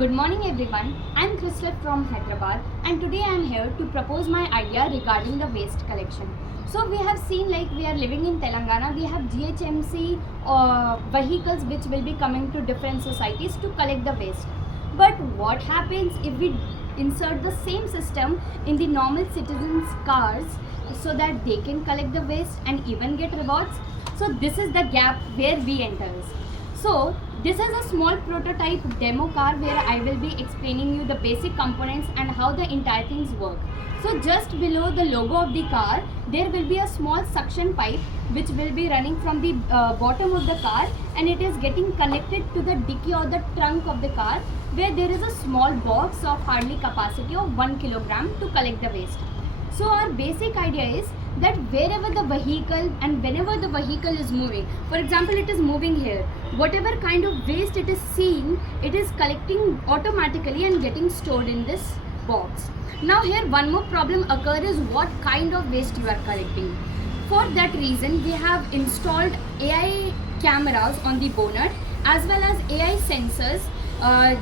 Good morning everyone, I am Crystal from Hyderabad and today I am here to propose my idea regarding the waste collection. So we have seen we are living in Telangana, we have GHMC vehicles which will be coming to different societies to collect the waste. But what happens if we insert the same system in the normal citizens' cars so that they can collect the waste and even get rewards? So this is the gap where we enter. So this is a small prototype demo car where I will be explaining you the basic components and how the entire things work. So just below the logo of the car, there will be a small suction pipe which will be running from the bottom of the car, and it is getting connected to the dicky or the trunk of the car, where there is a small box of hardly capacity of 1 kilogram to collect the waste. So our basic idea is that wherever the vehicle and whenever the vehicle is moving, for example it is moving here, whatever kind of waste it is seeing, it is collecting automatically and getting stored in this box. Now here one more problem occurs is what kind of waste you are collecting. For that reason we have installed AI cameras on the bonnet as well as AI sensors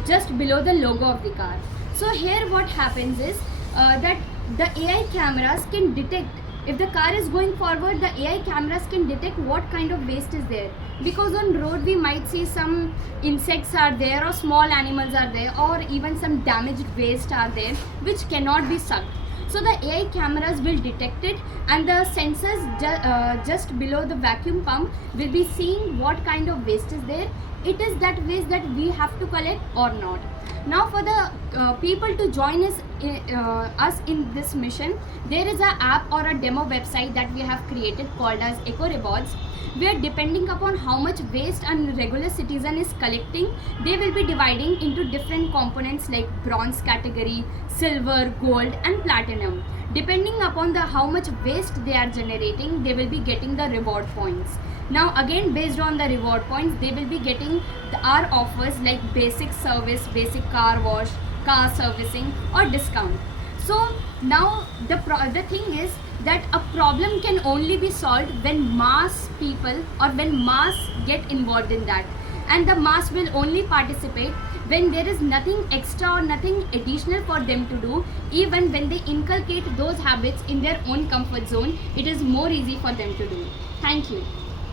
just below the logo of the car. So here what happens is that the AI cameras can detect, if the car is going forward, the AI cameras can detect what kind of waste is there, because on road we might see some insects are there or small animals are there or even some damaged waste are there which cannot be sucked. So the AI cameras will detect it and the sensors just below the vacuum pump will be seeing what kind of waste is there. It is that waste that we have to collect or not. Now for the people to join us in this mission, there is an app or a demo website that we have created called as Eco Rewards, where depending upon how much waste a regular citizen is collecting, they will be dividing into different components like bronze category, silver, gold and platinum. Depending upon how much waste they are generating, they will be getting the reward points. Now again, based on the reward points, they will be getting our offers like basic service, basic car wash, car servicing or discount. So now the thing is that a problem can only be solved when mass people or when mass get involved in that, and the mass will only participate when there is nothing extra or nothing additional for them to do. Even when they inculcate those habits in their own comfort zone, it is more easy for them to do. Thank you.